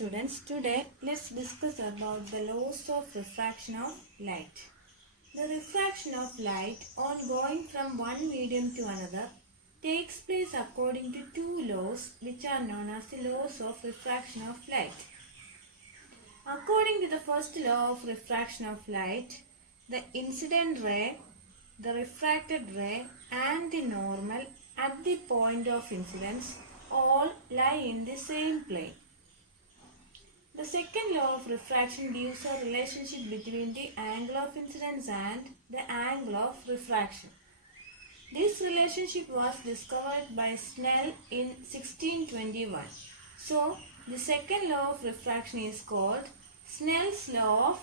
students, today let's discuss about the laws of refraction of light. The refraction of light on going from one medium to another takes place according to two laws which are known as the laws of refraction of light. According to the first law of refraction of light, the incident ray, the refracted ray and the normal at the point of incidence all lie in the same plane. The second law of refraction gives a relationship between the angle of incidence and the angle of refraction. This relationship was discovered by Snell in 1621. So, the second law of refraction is called Snell's law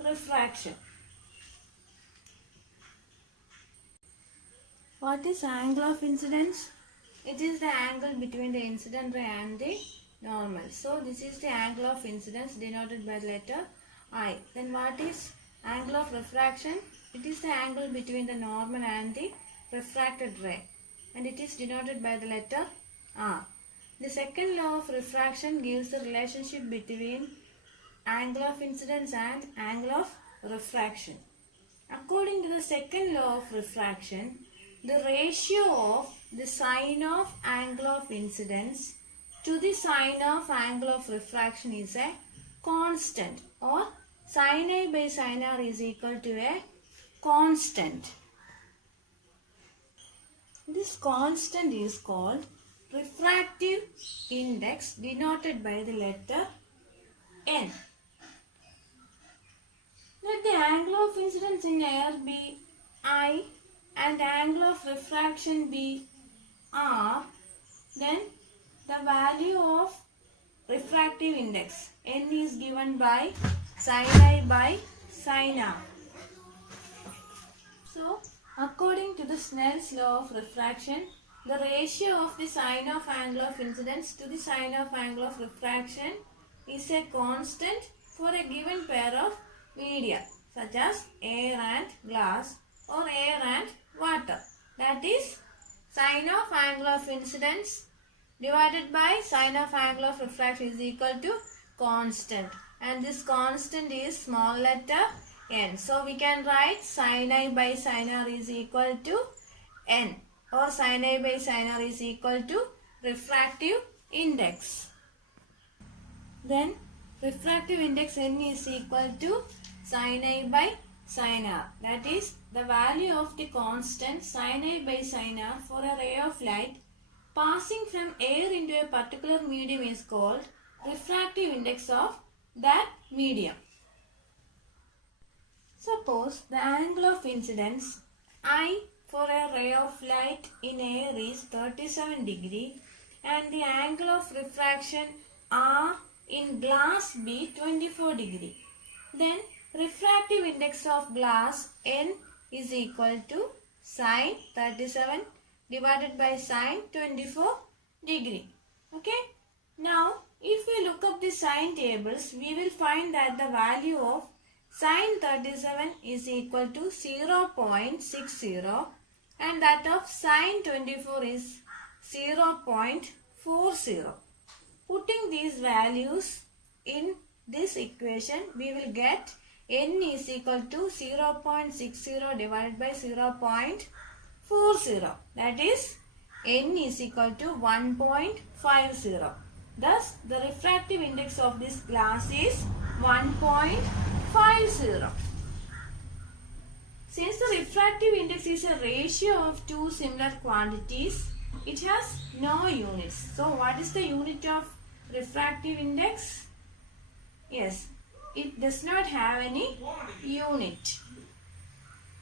of refraction. What is angle of incidence? It is the angle between the incident ray and the normal. So this is the angle of incidence denoted by the letter I. Then what is angle of refraction? It is the angle between the normal and the refracted ray, and it is denoted by the letter R. The second law of refraction gives the relationship between angle of incidence and angle of refraction. According to the second law of refraction, the ratio of the sine of angle of incidence to the sine of angle of refraction is a constant, or sin A by sin R is equal to a constant. This constant is called refractive index denoted by the letter N. Let the angle of incidence in air be I and angle of refraction be R, then the value of refractive index N is given by sin I by sin R. So, according to the Snell's law of refraction, the ratio of the sine of angle of incidence to the sine of angle of refraction is a constant for a given pair of media such as air and glass or air and water. That is, sine of angle of incidence divided by sine of angle of refraction is equal to constant, and this constant is small letter n. So we can write sin I by sin R is equal to n, or sin I by sin R is equal to refractive index. Then refractive index n is equal to sin I by sin R. That is, the value of the constant sin I by sin R for a ray of light passing from air into a particular medium is called refractive index of that medium. Suppose the angle of incidence I for a ray of light in air is 37 degree and the angle of refraction R in glass be 24 degree. Then refractive index of glass N is equal to sin 37 divided by sin 24 degree. Okay. Now, if we look up the sine tables, we will find that the value of sin 37 is equal to 0.60 and that of sin 24 is 0.40. Putting these values in this equation, we will get n is equal to 0.60 divided by 0.40. That is, n is equal to 1.50. Thus, the refractive index of this glass is 1.50. Since the refractive index is a ratio of two similar quantities, it has no units. So, what is the unit of refractive index? Yes, it does not have any unit.